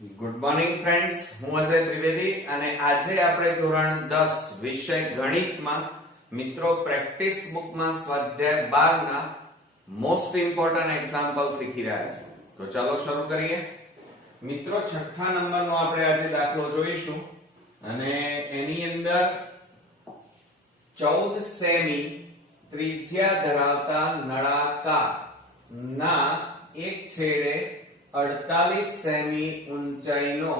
Good morning friends, હું અજય ત્રિવેદી અને આજે આપણે ધોરણ 10 વિષય ગણિતમાં મિત્રો પ્રેક્ટિસ બુકમાં સ્વાધ્યાય 12 ના મોસ્ટ ઇમ્પોર્ટન્ટ એક્ઝામ્પલ શીખી રહ્યા છે. તો ચાલો શરૂ કરીએ. મિત્રો છઠ્ઠા નંબરનો આપણે આજે દાખલો જોઈશું અને એની અંદર 14 સેમી ત્રિજ્યા ધરાવતા નળાકાર ના એક છેડે 48 સેમી ઊંચાઈનો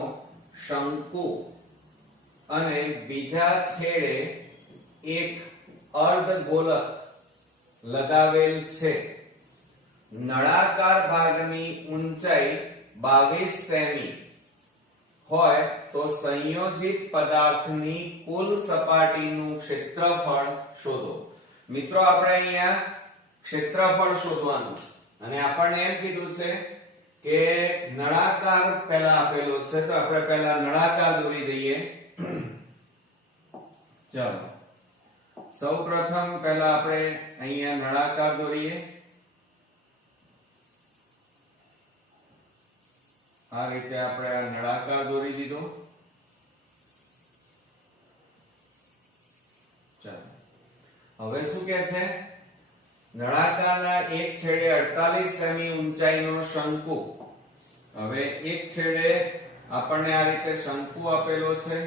શંકુ અને બીજા છેડે એક અર્ધગોલક લગાવેલ છે. નળાકાર ભાગની ઊંચાઈ 22 સેમી હોય તો સંયોજિત પદાર્થની કુલ સપાટીનું ક્ષેત્રફળ શોધો. મિત્રો આપણે અહીંયા ક્ષેત્રફળ શોધવાનું અને આપણને એમ કીધું છે કે નળાકાર પહેલા આપેલો છે તો આપણે પહેલા નળાકાર દોરી દઈએ. ચાલો સૌપ્રથમ પહેલા આપણે અહીંયા નળાકાર દોરીએ. આ રીતે આપણે આ નળાકાર દોરી દીધો. ચાલો હવે શું કહે છે? નળાકારના એક છેડે 48 સેમી ઊંચાઈનો શંકુ. હવે એક છેડે આપણને આ રીતે શંકુ આપેલો છે.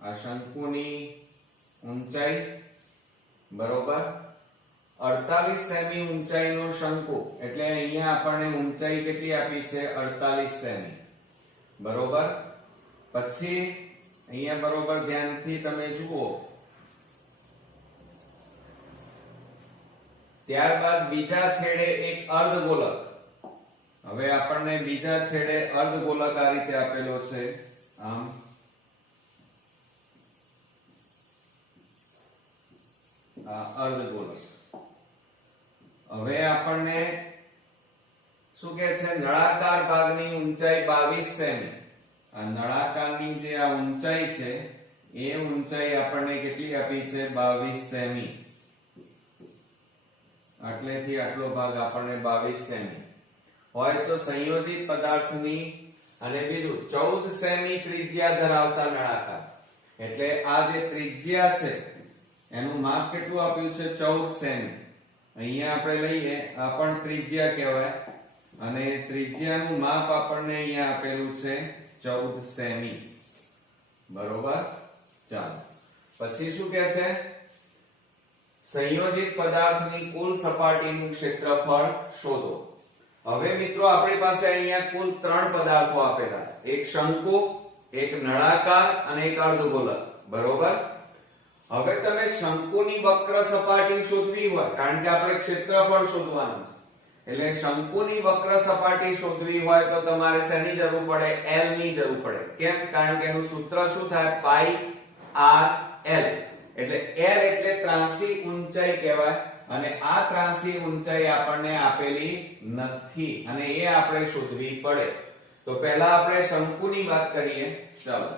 આ શંકુની ઊંચાઈ બરોબર 48 સેમી ઊંચાઈનો શંકુ એટલે અહીંયા આપણને ઊંચાઈ કેટલી આપી છે? 48 સેમી બરોબર. પછી અહીંયા બરોબર ધ્યાનથી તમે જુઓ. ત્યારબાદ બીજા છેડે એક અર્ધગોલક. હવે આપણને બીજા છેડે અર્ધગોલક આ રીતે આપેલો છે. આમ આ અર્ધગોલક. હવે આપણને શું કહે છે? નળાકાર ભાગની ઊંચાઈ 22 સેમી. આ નળાકારની જે આ ઊંચાઈ છે એ ઊંચાઈ આપણને કેટલી આપી છે? 22 સેમી. આટલેથી આટલો ભાગ આપણને 22 સેમી હોય તો સંયોજિત પદાર્થની અને બીજું 14 સેમી ત્રિજ્યા ધરાવતા નળાકાર એટલે આ જે ત્રિજ્યા છે એનું માપ કેટલું આપ્યું છે? 14 સેમી. અહીંયા આપણે લઈએ આ પણ ત્રિજ્યા કહેવાય અને ત્રિજ્યાનું માપ આપણને અહીંયા આપેલું છે 14 સેમી બરોબર. ચાલો પછી શું કહે છે? સંયોજિત પદાર્થની કુલ સપાટીનું ક્ષેત્રફળ શોધો. હવે મિત્રો આપણી પાસે અહીંયા કુલ 3 પદાર્થો આપેલા છે. એક શંકુ, એક નળાકાર અને એક અર્ધગોલક બરોબર. હવે તમે શંકુની વક્ર સપાટી શોધવી હોય કારણ કે આપણે ક્ષેત્રફળ શોધવાનું છે એટલે શંકુની વક્ર સપાટી શોધવી હોય તો તમારે શેની જરૂર પડે? L ની જરૂર પડે. કેમ? કારણ કે એનું સૂત્ર શું થાય? પાઈ r l. એટલે l એટલે ત્રાંસી ઊંચાઈ કહેવાય અને આ ત્રાંસી ઊંચાઈ આપણને આપેલી નથી અને એ આપણે શોધવી પડે. તો પહેલા આપણે શંકુની વાત કરીએ. ચાલો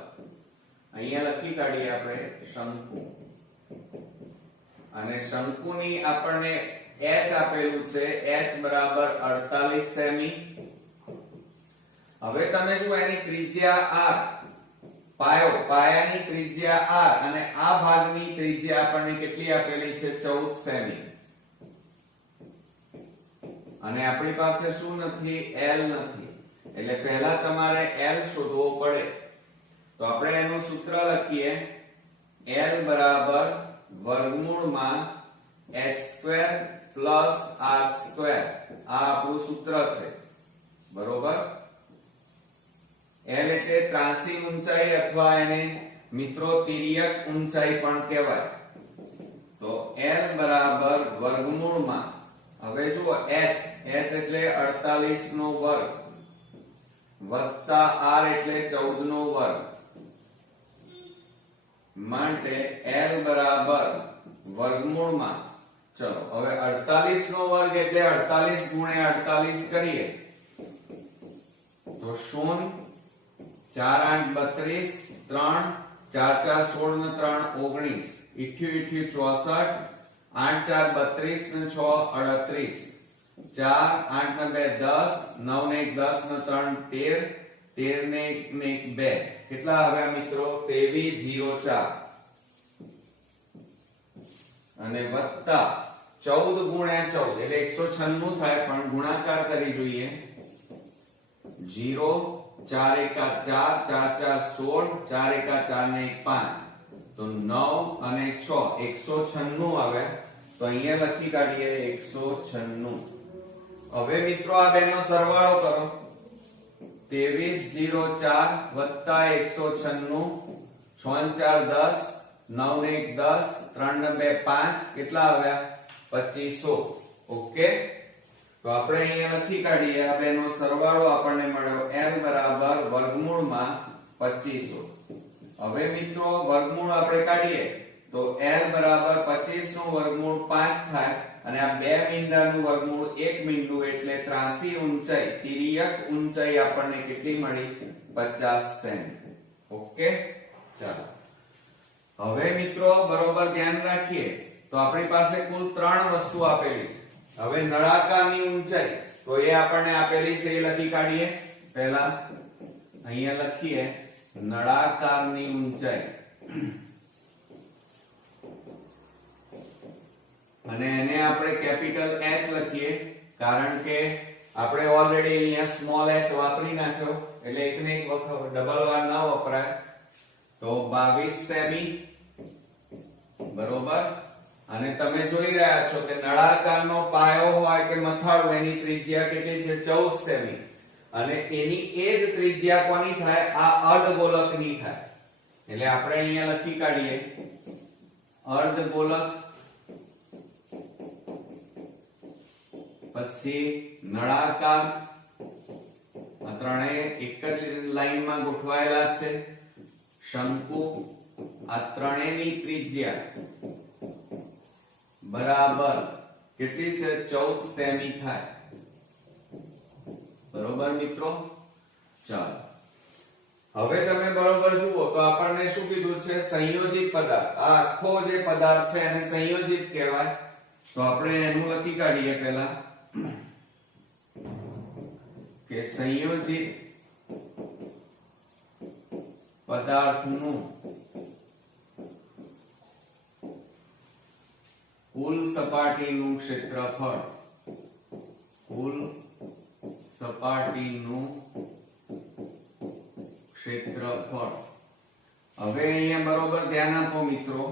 અહીંયા લખી કાઢીએ આપણે શંકુ અને શંકુની આપણને h આપેલું છે. h બરાબર 48 સેમી. હવે તમે જુઓ એની ત્રિજ્યા r, પાયાની ત્રિજ્યા r અને આ ભાગની ત્રિજ્યા આપણને કેટલી આપેલી છે? 14 સેમી. અને આપણી પાસે શું નથી? l નથી. એટલે પહેલા તમારે l શોધવો પડે. તો આપણે એનું સૂત્ર લખીએ. l બરાબર વર્ગમૂળમાં h² પ્લસ r². આ આપણું સૂત્ર છે બરોબર. l એટલે ત્રાંસી ઊંચાઈ અથવા એને મિત્રો તિર્યક ઊંચાઈ પણ કહેવાય. તો l બરાબર વર્ગમૂળમાં હવે જુઓ h એટલે 48 નો વર્ગ વત્તા r એટલે 14 નો વર્ગ માટે l બરાબર વર્ગમૂળમાં. ચલો હવે 48 નો વર્ગ એટલે 48 ગુણ્યા 48 કરીએ તો 0 4 8 32 3 4 4 16 ને 3 19 88 64 8 4 32 ને 6 38 4 8 ને 2 10 9 ને 1 10 ને 3 13 13 ને 1 ને 1 2 કેટલા આવ્યા મિત્રો 23 0 4 અને વત્તા 14 ગુણ્યા 14 એટલે 196 થાય પણ ગુણાકાર કરી જોઈએ 0 4 1 4 4 4 16 4 1 4 ને 1 5 તો 9 અને 6 196 આવે તો અહીંયા લખી કાઢીએ 196 હવે મિત્રો આ બેનો સરવાળો કરો 23 0 4 વત્તા 196 6 4 10 9 ને 1 10 3 ને 2 5 કેટલા આવ્યા 2500 ઓકે તો આપણે અહીંયા લખી કાઢીએ આ બેનો સરવાળો આપણને મળ્યો l બરાબર વર્ગમૂળમાં 2500 હવે મિત્રો વર્ગમૂળ આપણે કાઢીએ તો l બરાબર 25 નું વર્ગમૂળ 5 થાય અને આ બે મીંડાનું વર્ગમૂળ 1 મીંડું એટલે ત્રાંસી ઊંચાઈ તિર્યક ઊંચાઈ આપણને કેટલી મળી 50 સેમી ઓકે ચાલો હવે મિત્રો બરોબર ધ્યાન રાખીએ તો આપણી પાસે કુલ 3 વસ્તુ આપેલી છે હવે નળાકારની ઊંચાઈ તો એ આપણને આપેલી છે એ લખી કાઢીએ પહેલા અહીંયા લખીએ નળાકારની ઊંચાઈ અને એને આપણે કેપિટલ H લખીએ કારણ કે આપણે ઓલરેડી અહીંયા સ્મોલ h વાપરી નાખ્યો એટલે એકને એક વખત ડબલ વાર ન વપરાય તો 22 સેમી બરોબર અને તમે જોઈ રહ્યા છો કે નળાકારનો પાયો હોય કે મથાળું એની ત્રિજ્યા કેટલી છે 14 સેમી અને એની એ જ ત્રિજ્યા કોની થાય આ અર્ધગોલકની થાય એટલે આપણે અહીંયા લખી કાઢીએ અર્ધગોલક પછી નળાકાર આ ત્રણેય એક જ લાઈનમાં ગોઠવાયેલા છે શંકુ આ ત્રણેયની ત્રિજ્યા બરાબર કેટલી છે 14 સેમી થાય બરોબર મિત્રો ચાલો હવે તમે બરોબર જુઓ તો આપણને શું કીધું છે સંયોજિત પદાર્થ આ આખો જે પદાર્થ છે એને સંયોજિત કહેવાય તો આપણે એનું લખી કાઢીએ પહેલા કે સંયોજિત પદાર્થનું કુલ સપાટીનું ક્ષેત્રફળ કુલ સપાટીનું ક્ષેત્રફળ હવે અહીંયા બરોબર ધ્યાન આપો મિત્રો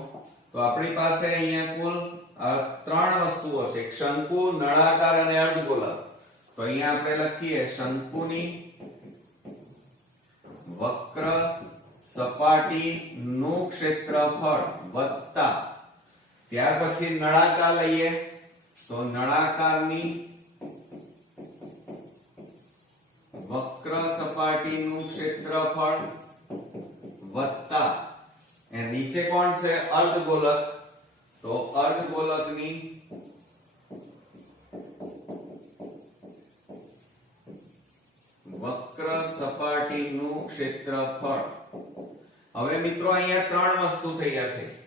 તો આપણી પાસે અહીંયા કુલ 3 વસ્તુઓ છે શંકુ નળાકાર અને અર્ધગોલક તો અહીંયા આપણે લખીએ શંકુની વક્ર સપાટીનું ક્ષેત્રફળ વત્તા ત્યાર પછી નળાકાર લઈએ તો નળાકારની વક્ર સપાટીનું ક્ષેત્રફળ વત્તા એ નીચે કોણ છે અર્ધગોલક તો અર્ધગોલકની વક્ર સપાટીનું ક્ષેત્રફળ હવે મિત્રો અહીંયા 3 વસ્તુ તૈયાર થઈ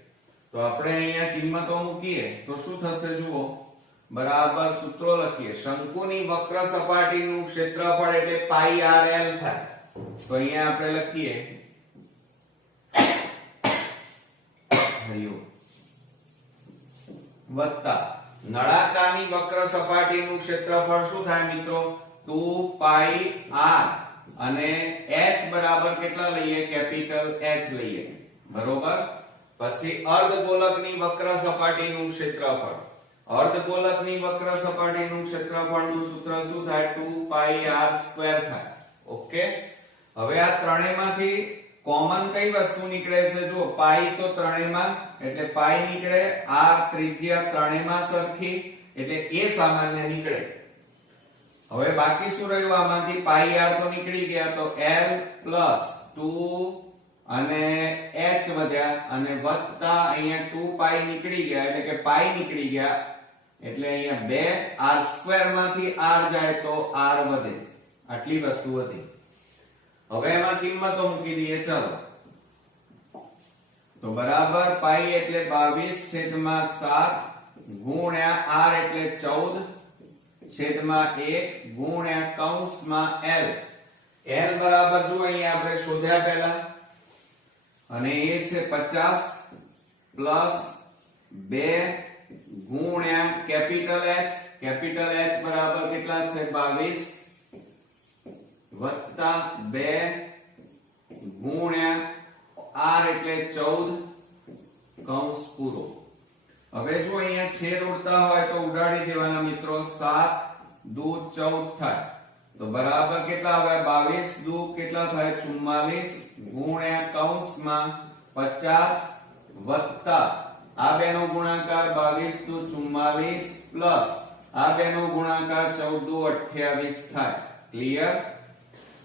તો આપણે અહીંયા કિંમતો મૂકીએ તો શું થશે જુઓ બરાબર સૂત્રો લખીએ શંકુની વક્ર સપાટીનું ક્ષેત્રફળ એટલે પાઈ rl થાય તો અહીંયા આપણે લખીએ વત્તા નળાકારની વક્ર સપાટીનું ક્ષેત્રફળ શું થાય મિત્રો 2 પાઈ r અને h બરાબર કેટલા લઈએ કેપિટલ H લઈએ બરોબર પછી અર્ધગોલકની વક્ર સપાટીનું ક્ષેત્રફળ અર્ધગોલકની વક્ર સપાટીનું ક્ષેત્રફળનું સૂત્ર શું થાય 2 પાઈ r સ્ક્વેર થાય ઓકે હવે આ ત્રણેયમાંથી કોમન કઈ વસ્તુ નીકળે છે જો પાઈ તો ત્રણેયમાં એટલે પાઈ નીકળે r ત્રિજ્યા ત્રણેયમાં સરખી એટલે એ સામાન્ય નીકળે હવે બાકી શું રહ્યું આમાંથી પાઈ r તો નીકળી ગયા તો l પ્લસ 2 અને h વધ્યા અને વત્તા અહીંયા 2 પાઈ નીકળી ગયા એટલે કે પાઈ નીકળી ગયા એટલે અહીંયા 2 r સ્ક્વેર માંથી r જાય તો r વધે આટલી વસ્તુ હતી હવે એમાં કિંમતો મૂકી દઈએ ચાલો તો બરાબર પાઈ એટલે 22/7 ગુણ્યા r એટલે 14 છેદમાં 1 ગુણ્યા કૌંસમાં l. l બરાબર જો અહીંયા આપણે શોધ્યા પહેલા, અને એ છે 50 પ્લસ 2 ગુણ્યા કેપિટલ H. કેપિટલ H બરાબર કેટલા છે 22 વત્તા 2 ગુણ્યા r એટલે 14 કૌંસ પૂરો. હવે જો અહીંયા છેદ ઉડતા હોય તો ઉડાડી દેવાના મિત્રો. 7 દુ 14 થાય તો બરાબર કેટલા આવે 22 દુ કેટલા થાય 44 ગુણ્યા કૌંસમાં 50 વત્તા આ બેનો ગુણાકાર 22 દુ 44 પ્લસ આ બેનો ગુણાકાર 14 દુ 28 થાય. ક્લિયર?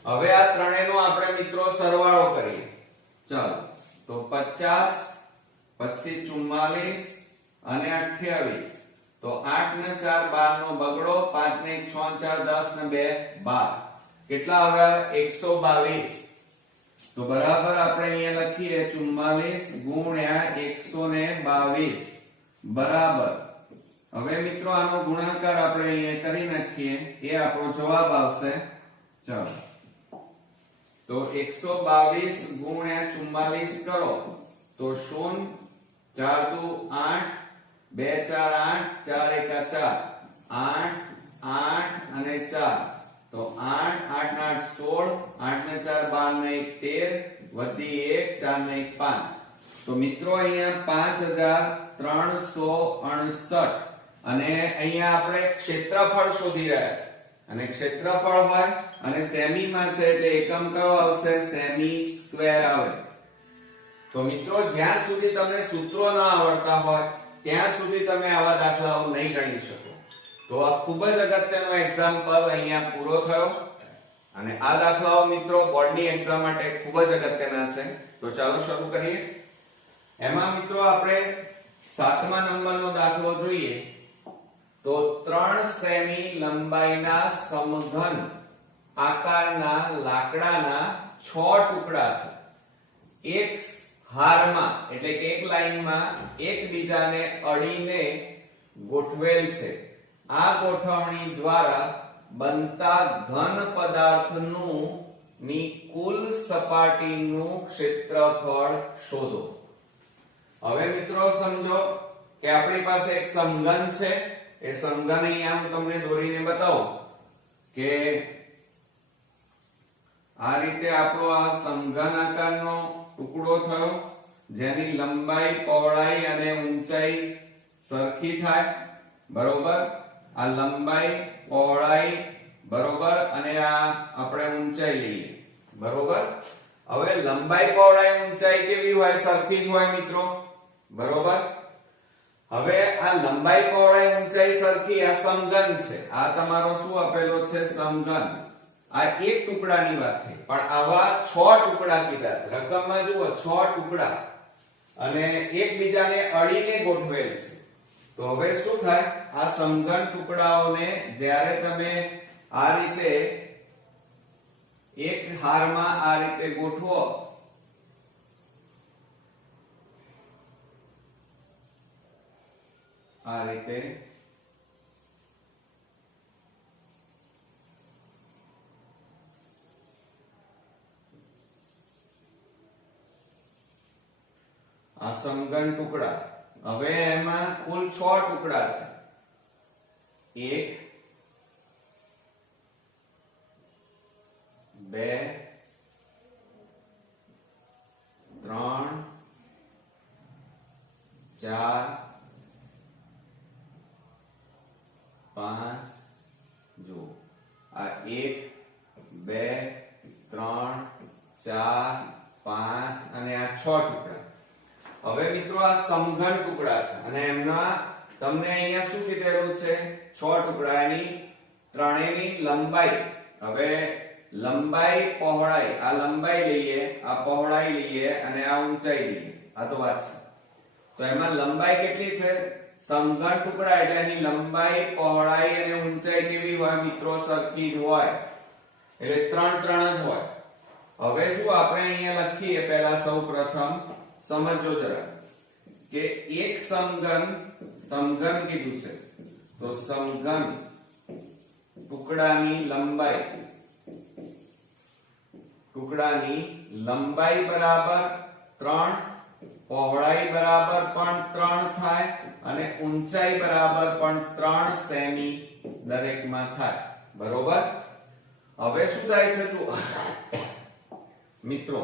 હવે આ ત્રણેયનો આપણે મિત્રો સરવાળો કરીએ. ચાલો તો 50 પછી 44 અને 28 તો 8 ને 4 12 નો બગડો, 5 ને 1 6 4 10 ને 2 12 કેટલા આવ્યા 122. તો બરાબર આપણે અહીંયા લખીએ 44 ગુણ્યા 122 બરાબર. હવે મિત્રો આનો ગુણાકાર આપણે અહીંયા કરી નાખીએ, એ આપણો જવાબ આવશે. ચાલો તો 122 ગુણ્યા 44 કરો તો 0 4 દુ 8 2 4 8 4 1 4 8 8 અને 4 તો 8 8 8 16 8 ને 4 12 ને 1 13 વધી 1 4 ને 1 5. તો મિત્રો અહીંયા 5368 અને અહીંયા આપણે ક્ષેત્રફળ શોધી રહ્યા છે, અને ક્ષેત્રફળ હોય અને સેમી માં છે એટલે એકમ કયો આવશે સેમી સ્ક્વેર આવે. તો મિત્રો જ્યાં સુધી તમને સૂત્રો ન આવડતા હોય ત્યાં સુધી તમે આવા દાખલાઓ નહીં ગણી શકો. તો આ ખૂબ જ અગત્યનો એક્ઝામ્પલ અહીંયા પૂરો થયો, અને આ દાખલાઓ મિત્રો બોર્ડની એક્ઝામ માટે ખૂબ જ અગત્યના છે. તો ચાલો શરૂ કરીએ. એમાં મિત્રો આપણે 7મા નંબરનો દાખલો જોઈએ. તો 3 સેમી લંબાઈના સમઘન આકારના લાકડાના 6 ટુકડા છે. એક હારમાં એટલે કે એક લાઈનમાં એકબીજાને અડીને ગોઠવેલ છે. આ ગોઠવણી દ્વારા બનતા ઘન પદાર્થનું ની કુલ સપાટીનું ક્ષેત્રફળ શોધો. હવે મિત્રો સમજો કે આપણી પાસે એક સમઘન છે. એ સમઘન અહીંયા હું તમને દોરીને બતાવું કે આ રીતે આપણો આ સમઘન આકારનો ટુકડો થયો, જેની લંબાઈ પહોળાઈ અને ઊંચાઈ સરખી થાય. બરોબર, આ લંબાઈ પહોળાઈ બરોબર, અને આ આપણે ઊંચાઈ લઈએ. બરોબર, હવે લંબાઈ પહોળાઈ ઊંચાઈ કેવી હોય સરખી જ હોય મિત્રો. બરોબર, હવે આ લંબાઈ પહોળાઈ ઊંચાઈ સરખી, આ સમઘન છે. આ તમારો શું આપેલો છે સમઘન. આ એક ટુકડાની વાત થઈ, પણ આવા 6 ટુકડા કીધા છે. રકમમાં જુઓ 6 ટુકડા અને એકબીજાને અડીને ગોઠવેલ છે. તો હવે શું થાય, આ સમઘન ટુકડાઓને જ્યારે તમે આ રીતે એક હારમાં આ રીતે ગોઠવો આ રીતે આ સમઘન ટુકડા. હવે એમાં કુલ 6 ટુકડા છે. 1 2 3 4 5 જો આ 1 2 3 4 5 અને આ 6 ટુકડા. હવે મિત્રો આ સમઘન ટુકડા છે અને એમના તમને અહીંયા શું કીધેલું છે 6 ટુકડા. એની ત્રણેયની લંબાઈ. હવે લંબાઈ પહોળાઈ, આ લંબાઈ લઈએ, આ પહોળાઈ લઈએ અને આ ઊંચાઈ લઈએ. આ તો વાત છે. તો એમાં લંબાઈ કેટલી છે, સમઘન ટુકડા એટલે એની લંબાઈ પહોળાઈ અને ઊંચાઈ કેવી હોય મિત્રો સરખી જ હોય, એટલે 3 3 જ હોય. હવે જો આપણે અહીંયા લખીએ પહેલા સૌપ્રથમ સમજો જરા કે એક સમઘન સમઘન કીધું છે તો સમઘન ટુકડાની લંબાઈ બરાબર 3, પહોળાઈ બરાબર પણ 3 થાય અને ઊંચાઈ બરાબર પણ 3 સેમી દરેકમાં થાય. બરોબર. હવે શું થાય છે મિત્રો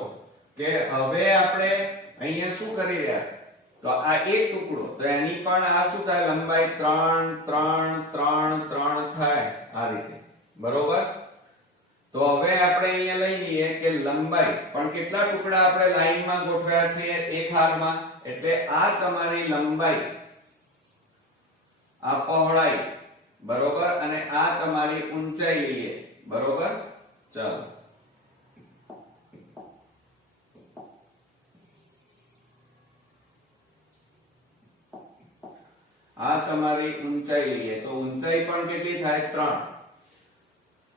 કે હવે આપણે અહીંયા શું કરી રહ્યા છે તો આ એક ટુકડો તો એની પણ આ શું થાય લંબાઈ 3 3 3 3 થાય આ રીતે. બરોબર. તો હવે આપણે અહીંયા લઈ લઈએ કે લંબાઈ પણ કેટલા ટુકડા આપણે લાઈનમાં ગોઠવ્યા છે એક હારમાં એટલે આ તમારી લંબાઈ આ પહોળાઈ બરોબર અને આ તમારી ઊંચાઈ લઈએ. બરોબર. ચાલો આ તમારી ઊંચાઈ લઈએ તો ઊંચાઈ પણ કેટલી થાય 3.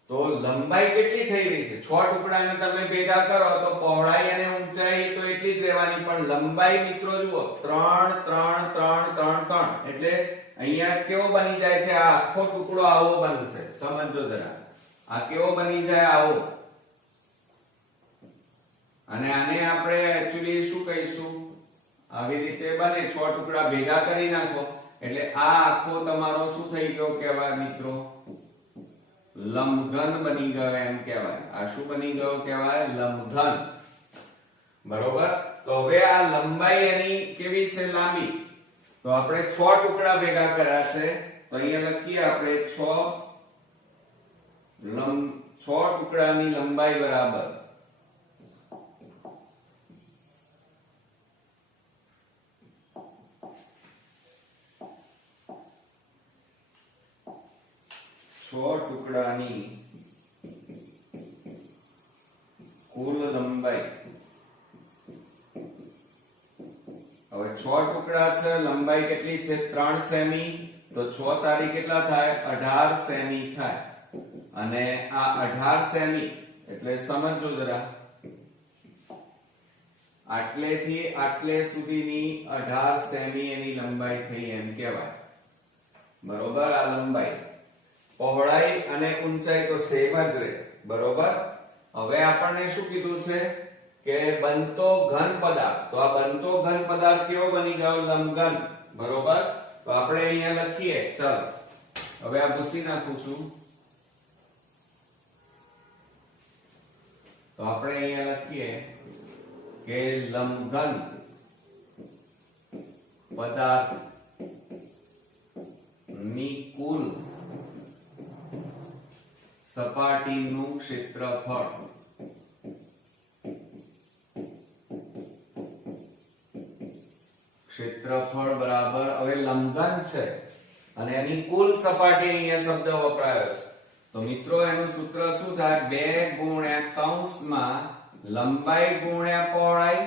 તો લંબાઈ કેટલી થઈ રહી છે 6 ટુકડાને તમે ભેગા કરો તો પહોળાઈ અને ઊંચાઈ તો એટલી જ રહેવાની પણ લંબાઈ મિત્રો જુઓ 3 3 3 3 3 એટલે અહીંયા કેવો બની જાય છે આ આખો ટુકડો આવો બનશે. સમજો જરા આ કેવો બની જાય આવો અને આને આપણે એક્ચ્યુઅલી શું કહીશું આવી રીતે બને 6 ટુકડા ભેગા કરી નાખો એટલે આ આખો તમારો શું થઈ ગયો કહેવાય મિત્રો લંબઘન બની ગયો એમ કહેવાય. આ શું બની ગયો કહેવાય લંબઘન. બરોબર. તો હવે આ લંબાઈ એની કેવી છે લાંબી તો આપણે 6 ટુકડા ભેગા કર્યા છે તો અહીંયા લખીએ આપણે 6 ટુકડાની લંબાઈ બરાબર 6 ટુકડાની કુલ લંબાઈ. હવે 6 ટુકડા છે લંબાઈ કેટલી છે 3 સેમી તો 6 તારી કેટલા થાય 18 સેમી થાય અને આ 18 સેમી એટલે સમજો જરા આટલેથી આટલે સુધીની 18 સેમી એની લંબાઈ થઈ એમ કહેવાય. બરોબર. આ લંબાઈ પહોળાઈ અને ઊંચાઈ તો સેમ જ રહે. બરોબર. હવે આપણને શું કીધું છે કે બનતો ઘન પદાર્થ તો આ બનતો ઘન પદાર્થ કેવો બની ગયો લંબઘન. બરોબર. તો આપણે અહીંયા લખીએ ચાલો હવે આ ભૂસી નાખું છું તો આપણે અહીંયા લખીએ કે લંબઘન પદાર્થ ની કુલ સપાટીનું ક્ષેત્રફળ બરાબર હવે લંબઘન છે અને એની કુલ સપાટી અહીંયા શબ્દ વપરાયો છે તો મિત્રો એનું સૂત્ર શું થાય 2 ગુણ્યા કૌંસમાં લંબાઈ ગુણ્યા પહોળાઈ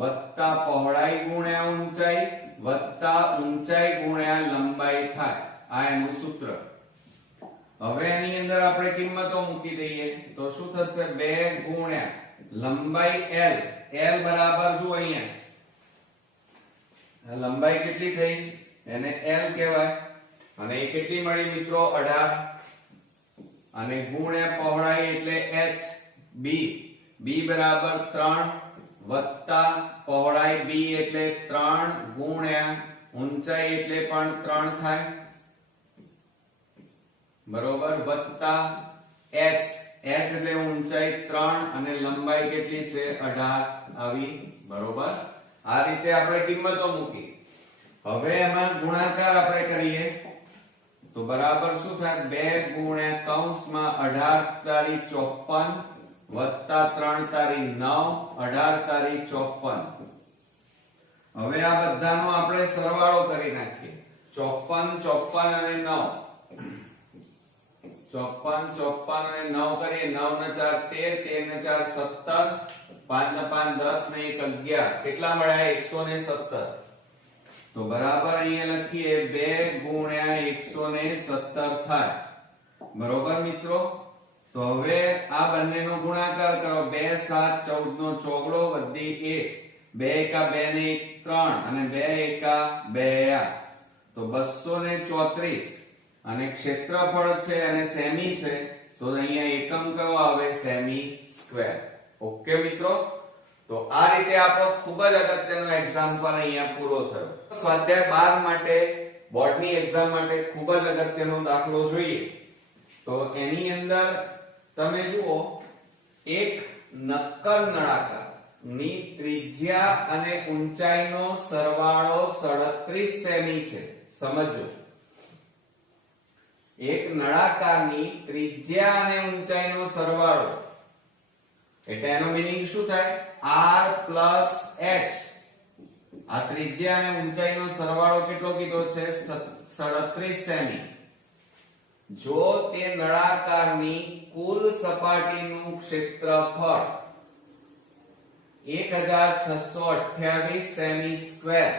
વત્તા પહોળાઈ ગુણ્યા ઊંચાઈ વત્તા ઊંચાઈ ગુણ્યા લંબાઈ થાય. આ એનું સૂત્ર. હવે એની અંદર આપણે કિંમતો મૂકી દઈએ તો શું થશે 2 ગુણ્યા લંબાઈ l બરાબર જો અહીંયા લંબાઈ કેટલી થઈ એને l કહેવાય અને એ કેટલી મળી મિત્રો 18 અને ગુણ્યા પહોળાઈ એટલે h b બરાબર 3 વત્તા પહોળાઈ b એટલે 3 ગુણ્યા ઊંચાઈ એટલે પણ 3 થાય. બરોબર. વત્તા h એટલે ઊંચાઈ 3 અને લંબાઈ કેટલી છે 18 આવી. બરોબર. આ રીતે આપણે કિંમતો મૂકી. હવે એમાં ગુણાકાર આપણે કરીએ તો બરાબર શું થાય 2 ગુણ્યા કૌંસમાં 18 તારી 54 વત્તા 3 તારી 9 18 તારી 54. હવે આ બધાનો આપણે સરવાળો કરી નાખીએ 54 54 અને 9 54 અને 9 કરીએ 9 ને 4 13 13 ને 4 17 5 ને 5 10 ને 1 11 કેટલા મળ્યા 117. તો બરાબર અહીંયા લખીએ 2 ગુણ્યા 117 થાય. બરોબર મિત્રો. તો હવે આ બંનેનો ગુણાકાર કરો 2 7 14 નો ચોગડો વધી 1 2 એકા 2 ને 1 3 અને 2 એકા 2 આ તો 234 અને ક્ષેત્રફળ છે અને સેમી છે તો અહીંયા એકમ કયો આવે સેમી સ્ક્વેર. ઓકે મિત્રો, તો આ રીતે આપણો ખૂબ જ અગત્યનો એક્ઝામ્પલ અહીંયા પૂરો થયો. સ્વાધ્યાય 12 માટે બોર્ડની એક્ઝામ માટે ખૂબ જ અગત્યનો દાખલો જોઈએ. તો એની અંદર તમે જુઓ એક નક્કર નળાકાર ની ત્રિજ્યા અને ઊંચાઈનો સરવાળો 37 સેમી છે. સમજો, એક નળાકારની ત્રિજ્યા અને ઊંચાઈનો સરવાળો એટલે એનો મીનિંગ શું થાય? r plus h. આ ત્રિજ્યા અને ઊંચાઈનો સરવાળો કેટલો કીધો છે? 37 સેમી. જો તે નળાકારની કુલ સપાટીનું ક્ષેત્રફળ 1628 સેમી સ્ક્વેર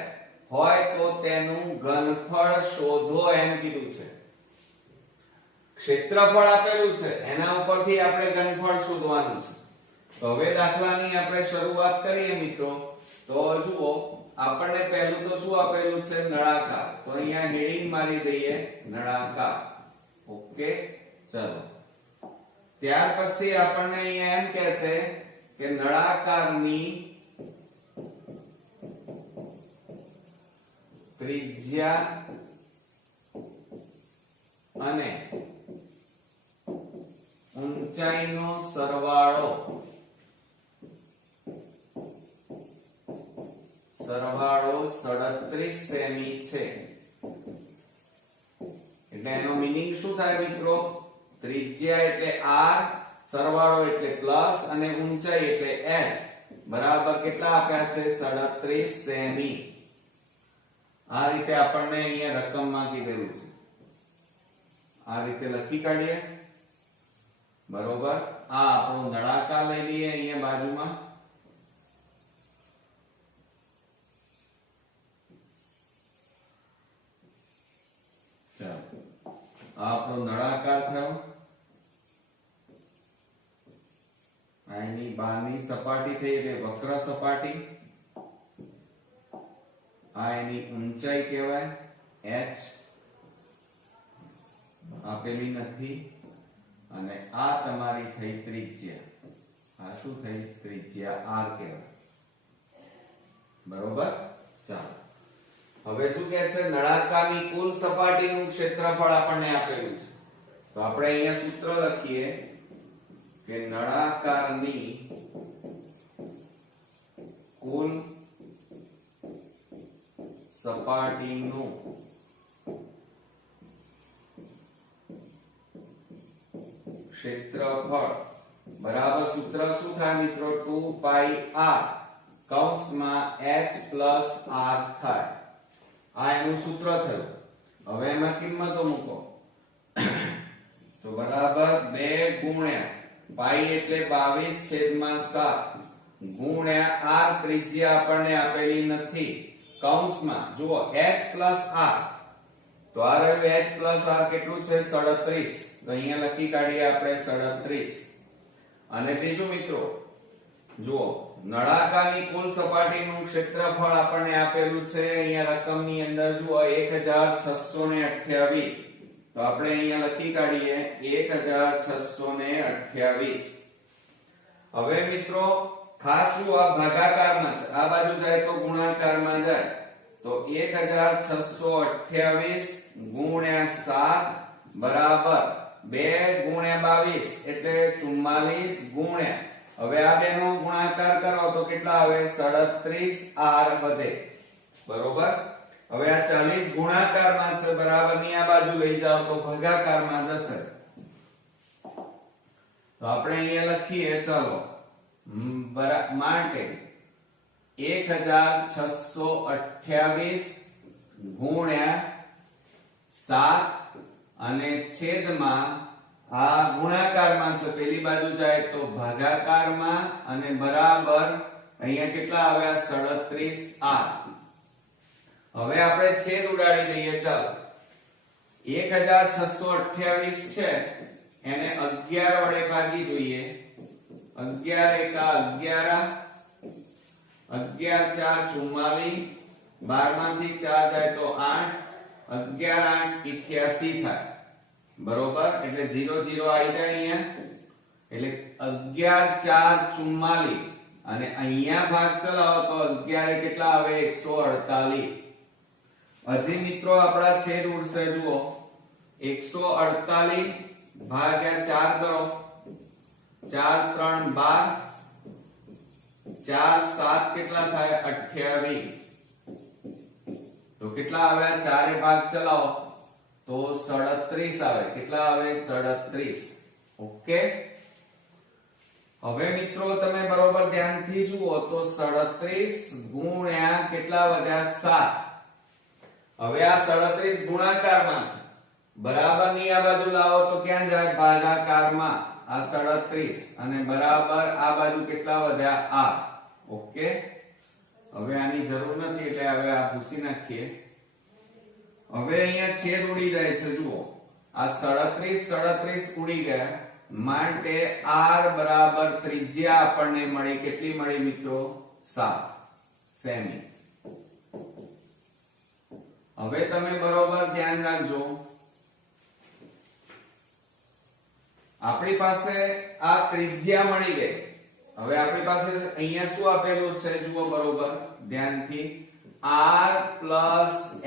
હોય તો તેનું ઘનફળ શોધો એમ કીધું છે. ક્ષેત્રફળ આપેલું છે, એના ઉપરથી આપણે ઘનફળ શોધવાનું છે. તો હવે દાખલાની આપણે શરૂઆત કરીએ મિત્રો. તો જુઓ, આપણને પહેલું તો શું આપેલું છે? નળાકાર. તો અહીંયા હેડિંગ મારી દઈએ નળાકાર. ઓકે, ચલો. ત્યાર પછી આપણને અહીંયા એમ કહે છે કે નળાકારની ત્રિજ્યા અને ઊંચાઈનો સરવાળો 37 સેમી છે. એટલે એનો મીનિંગ શું થાય મિત્રો? ત્રિજ્યા એટલે r, સરવાળો એટલે પ્લસ અને ઊંચાઈ એટલે h બરાબર કેટલા આપ્યા છે? 37 સેમી. આ રીતે આપણને અહીંયા રકમમાં કીધેલું છે. આ રીતે લખી કાઢીએ. બરોબર. આ આપણો નળાકાર લઈ લઈએ અહીંયા બાજુમાં. ચાલો, આ આપણો નળાકાર થયો. આની બહારની સપાટી થઈ એટલે વક્ર સપાટી. આ એની ઊંચાઈ કહેવાય h, આપેલી નથી. અને આ તમારી થઈ ત્રિજ્યા. આ શું થઈ? ત્રિજ્યા r કહેવાય. બરોબર. ચાલો, હવે શું કહે છે? નળાકારની કુલ સપાટીનું ક્ષેત્રફળ આપણને આપેલું છે. તો આપણે અહીંયા સૂત્ર લખીએ કે નળાકારની કુલ સપાટીનું ક્ષેત્રફળ બરાબર સૂત્ર શું થાય મિત્રો? 2πr કૌંસમાં h plus r થાય. આ એનું સૂત્ર થયું. હવે એમાં કિંમતો મૂકો. તો બરાબર 2 ગુણ્યા પાઈ એટલે 22/7 ગુણ્યા r, ત્રિજ્યા આપણને આપેલી નથી. કૌંસમાં જુઓ h plus r. તો આ રહ્યું h plus r કેટલું છે? 37. તો અહીંયા લખી કાઢીએ આપણે 37. અને બીજું મિત્રો જુઓ, નળાકારની કુલ સપાટીનું ક્ષેત્રફળ આપણને આપેલું છે અહીંયા રકમની અંદર. જુઓ 1628. તો આપણે અહીંયા લખી કાઢીએ 1628. હવે મિત્રો ખાસ શું, આ ભાગાકારમાં છે, આ બાજુ જાય તો ગુણાકારમાં જાય. તો 1628 ગુણ્યા 7 બરાબર 2 ગુણ્યા 22 એટલે 44 ગુણ્યા, હવે આ બેનો ગુણાકાર કરો તો કેટલા આવે? 37r વધે. બરોબર. હવે આ 40 ગુણાકારમાં છે બરાબર ની આ બાજુ લઈ જાઓ તો ભાગાકારમાં જશે. તો આપણે અહીંયા લખીએ ચલો માટે 1628 ગુણ્યા 7 અને છેદમાં આ ગુણાકારમાં છે, પેલી બાજુ જાય તો ભાગાકારમાં અને બરાબર અહીંયા કેટલા આવ્યા? 37r. હવે આપણે છેદ ઉડાડી દઈએ. ચાલો 1628 છે એને 11 વડે ભાગી જોઈએ. 11 એકા 11, 11 4 44, 12 માંથી 4 જાય તો 8, 11 8 88 થાય, બરોબર. એટલે 0 0 આવી જાય અહીંયા, એટલે 11 4 44, અને અહીંયા ભાગ ચલાવો તો 11 કેટલા આવે 148. હજી મિત્રો આપણા છેદ ઉડશે, જુઓ 148 ભાગ્યા 4 કરો, 4 3 12, 4 7 કેટલા થાય 28. તો કેટલા આવ્યા, ચારે ભાગ ચલાવો તો 37 આવે. કેટલા આવે 37. ઓકે. હવે મિત્રો તમે બરોબર ધ્યાનથી જુઓ તો 37 ગુણ્યા કેટલા વધ્યા 7. હવે આ 37 ગુણાકારમાં છે, બરાબર ની આ બાજુ લાવો તો ક્યાં જાય, ભાગાકારમાં. આ 37 અને બરાબર આ બાજુ કેટલા વધ્યા 8. ઓકે. હવે આની જરૂર નથી એટલે હવે આ ભૂસી નાખીએ. હવે અહીંયા છેદ ઉડી જાય છે, જુઓ આ 37 ઉડી ગયા, માટે r બરાબર ત્રિજ્યા આપણને મળી. કેટલી મળી મિત્રો 7 સેમી. હવે તમે બરોબર ધ્યાન રાખજો, આપણી પાસે આ ત્રિજ્યા મળી ગઈ. હવે આપણી પાસે અહીંયા શું આપેલું છે, જુઓ બરોબર ધ્યાનથી, r પ્લસ h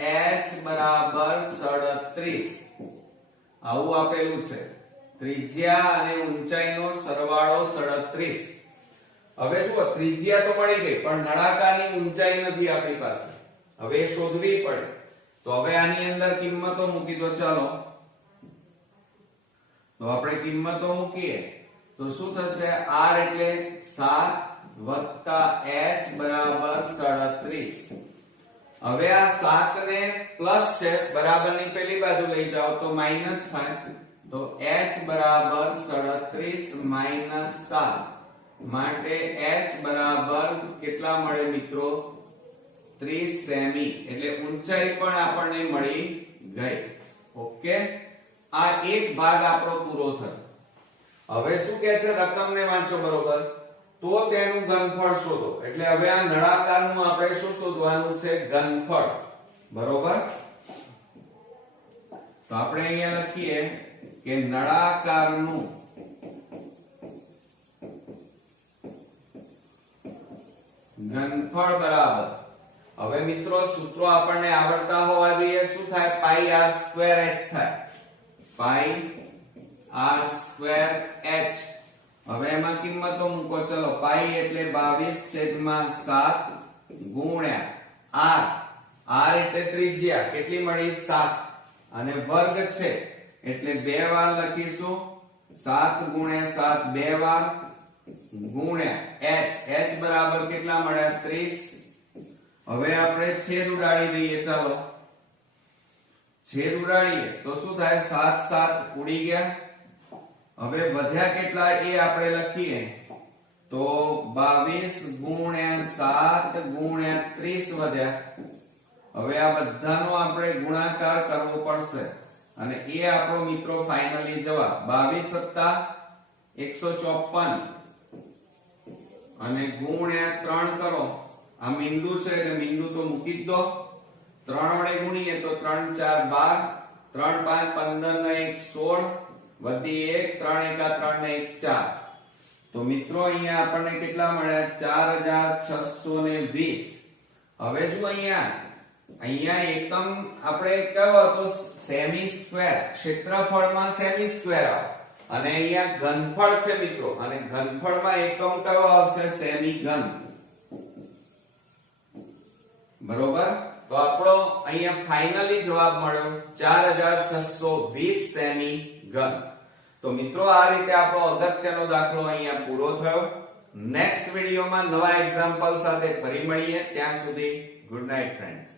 બરાબર 37 આવું આપેલું છે. ત્રિજ્યા અને ઊંચાઈનો સરવાળો 37. હવે જુઓ ત્રિજ્યા તો મળી ગઈ, પણ નળાકારની ઊંચાઈ નથી આપણી પાસે. હવે એ શોધવી પડે. તો હવે આની અંદર કિંમતો મૂકી દો. ચાલો તો આપણે કિંમતો મૂકીએ તો શું થશે, r એટલે 7 વત્તા h બરાબર 37. હવે આ 7 ને પ્લસ છે, બરાબરની પેલી બાજુ લઈ જાઓ તો માઈનસ થાય, તો h બરાબર 37 માઈનસ 7, માટે h બરાબર કેટલા મળે મિત્રો 30 સેમી. એટલે ઊંચાઈ પણ આપણને મળી ગઈ. ઓકે. આ એક ભાગ આપણો પૂરો થયો. હવે શું કહે છે, રકમને વાંચો બરોબર, તો તેનું ઘનફળ શોધો. એટલે હવે આ નળાકારનું આપણે શું શોધવાનું છે, ઘનફળ. બરોબર. તો આપણે અહીંયા લખીએ કે નળાકારનું ઘનફળ બરાબર, હવે મિત્રો સૂત્રો આપણને આવડતા હોવા જોઈએ. શું થાય, પાઈ r સ્ક્વેર h થાય, પાઈ r સ્ક્વેર h. હવે એમાં કિંમતો મૂકો. ચલો પાઈ એટલે 22/7 ગુણ્યા r, r એટલે ત્રિજ્યા કેટલી મળી 7, અને વર્ગ છે એટલે બે વાર લખીશું, 7 ગુણ્યા 7 બે વાર, ગુણ્યા h, h બરાબર કેટલા મળ્યા 30. હવે આપણે છેદ ઉડાડી દઈએ. ચાલો છેદ ઉડાડીએ તો શું થાય, 7 7 ઉડી ગયા. હવે વધ્યા કેટલા એ આપણે લખીએ તો 22 ગુણ્યા 7 ગુણ્યા 30 વધ્યા. હવે આ બધાનો આપણે ગુણાકાર કરવો પડશે, અને એ આપણો મિત્રો ફાઇનલી જવાબ 22 + 154, અને ગુણ્યા 3 કરો. આ મીંડું છે એટલે મીંડું તો મૂકી જ દો. 3 વડે ગુણીએ તો 3 4 12, 3 5 15 ને 1 16, વધી 1, 3 1 3 ને 1 4. તો મિત્રો અહીંયા આપણને કેટલા મળ્યા 4620. હવે જો અહીંયા એકમ આપણે કયો હતો, સેમી સ્ક્વેર. ક્ષેત્રફળમાં સેમી સ્ક્વેર આવે, અને અહીંયા ઘનફળ છે મિત્રો, અને ઘનફળમાં એકમ કયો આવશે, સેમી ઘન. બરોબર. તો આપણો અહીંયા ફાઇનલી જવાબ મળ્યો 4620 સેમી ઘન. તો મિત્રો આ રીતે આપણો અગત્યનો દાખલો અહીંયા પૂરો થયો. નેક્સ્ટ વિડિયોમાં નવા એક્ઝામ્પલ સાથે ફરી મળીએ. ત્યાં સુધી ગુડ નાઇટ ફ્રેન્ડ્સ.